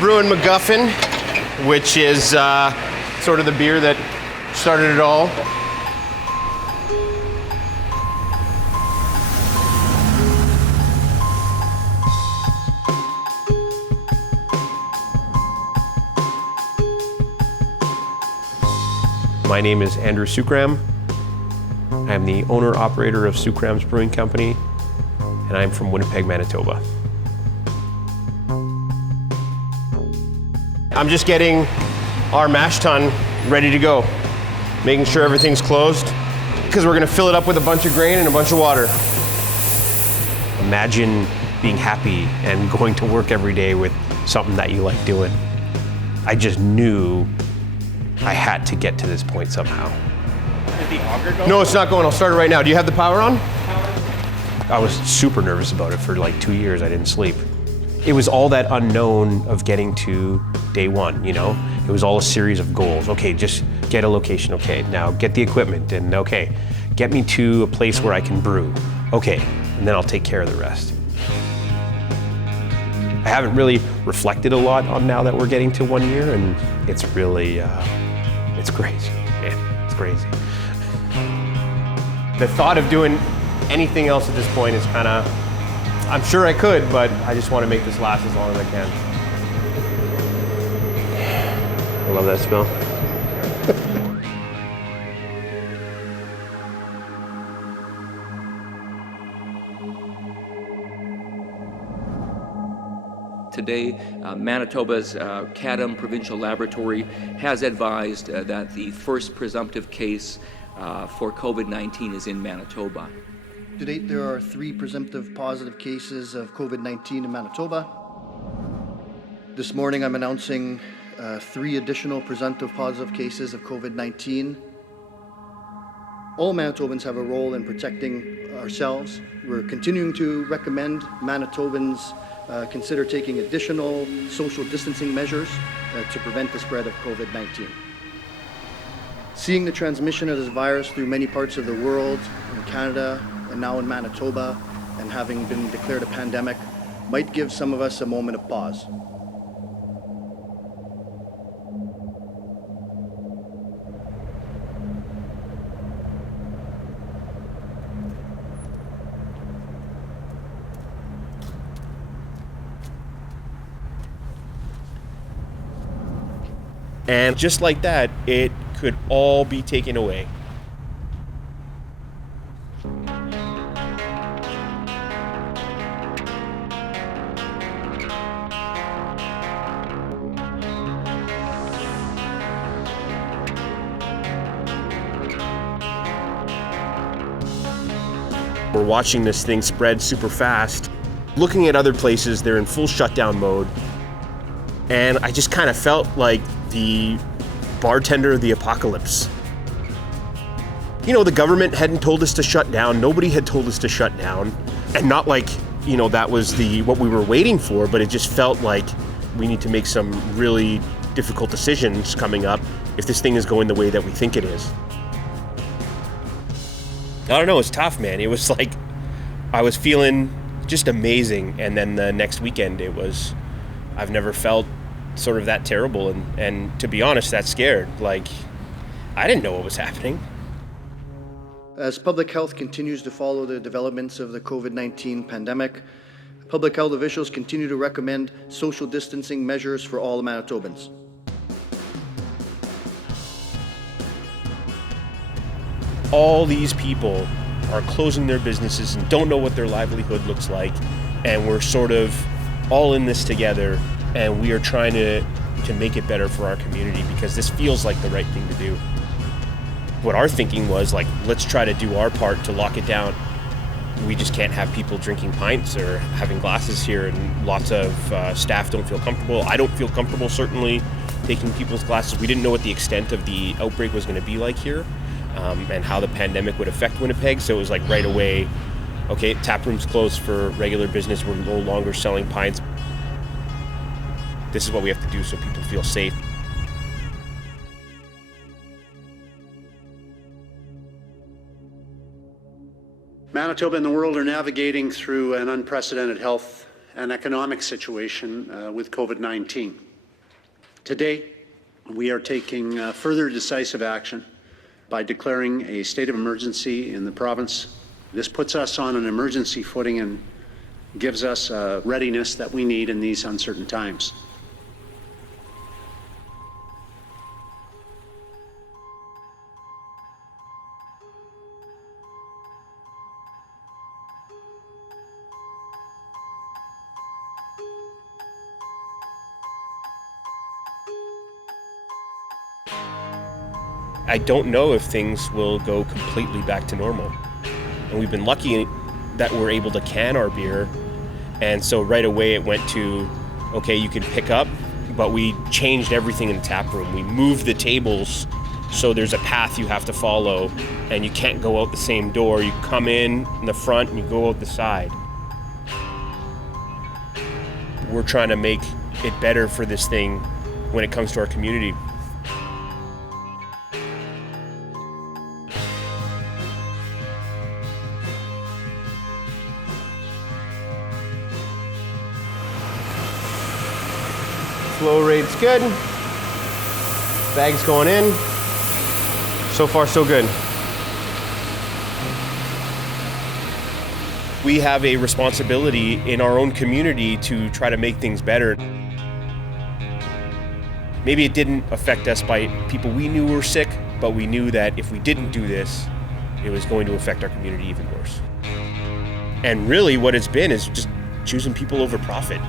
Brewing MacGuffin, which is sort of the beer that started it all. My name is Andrew Sookram. I am the owner-operator of Sookram's Brewing Company, and I'm from Winnipeg, Manitoba. I'm just getting our mash tun ready to go, making sure everything's closed, because we're gonna fill it up with a bunch of grain and a bunch of water. Imagine being happy and going to work every day with something that you like doing. I just knew I had to get to this point somehow. Is the auger going? No, it's not going. I'll start it right now. Do you have the power on? I was super nervous about it for like 2 years. I didn't sleep. It was all that unknown of getting to day one, you know? It was all a series of goals. Okay, just get a location. Okay, now get the equipment, and okay, get me to a place where I can brew. Okay, and then I'll take care of the rest. I haven't really reflected a lot on now that we're getting to 1 year, and it's really, it's crazy, man, it's crazy. The thought of doing anything else at this point is kind of, I'm sure I could, but I just want to make this last as long as I can. I love that smell. Today, Manitoba's CADM Provincial Laboratory has advised that the first presumptive case for COVID-19 is in Manitoba. To date, there are 3 presumptive positive cases of COVID-19 in Manitoba. This morning, I'm announcing 3 additional presumptive positive cases of COVID-19. All Manitobans have a role in protecting ourselves. We're continuing to recommend Manitobans consider taking additional social distancing measures to prevent the spread of COVID-19. Seeing the transmission of this virus through many parts of the world, in Canada and now in Manitoba, and having been declared a pandemic, might give some of us a moment of pause. And just like that, it could all be taken away. We're watching this thing spread super fast. Looking at other places, they're in full shutdown mode. And I just kind of felt like the bartender of the apocalypse. You know, the government hadn't told us to shut down. Nobody had told us to shut down. And not like, you know, that was what we were waiting for, but it just felt like we need to make some really difficult decisions coming up if this thing is going the way that we think it is. I don't know, it's tough, man. It was like, I was feeling just amazing. And then the next weekend, I've never felt sort of that terrible, and to be honest, that scared. Like, I didn't know what was happening. As public health continues to follow the developments of the COVID-19 pandemic, public health officials continue to recommend social distancing measures for all Manitobans. All these people are closing their businesses and don't know what their livelihood looks like, and we're sort of all in this together, and we are trying to make it better for our community, because this feels like the right thing to do. What our thinking was, like, let's try to do our part to lock it down. We just can't have people drinking pints or having glasses here, and lots of staff don't feel comfortable. I don't feel comfortable, certainly, taking people's glasses. We didn't know what the extent of the outbreak was going to be like here, and how the pandemic would affect Winnipeg, so it was like right away, okay, tap room's closed for regular business, we're no longer selling pints. This is what we have to do so people feel safe. Manitoba and the world are navigating through an unprecedented health and economic situation with COVID-19. Today, we are taking further decisive action by declaring a state of emergency in the province. This puts us on an emergency footing and gives us readiness that we need in these uncertain times. I don't know if things will go completely back to normal. And we've been lucky that we're able to can our beer. And so right away it went to, okay, you can pick up, but we changed everything in the tap room. We moved the tables so there's a path you have to follow and you can't go out the same door. You come in the front and you go out the side. We're trying to make it better for this thing when it comes to our community. Flow rate's good. Bag's going in. So far, so good. We have a responsibility in our own community to try to make things better. Maybe it didn't affect us by people we knew were sick, but we knew that if we didn't do this, it was going to affect our community even worse. And really what it's been is just choosing people over profit.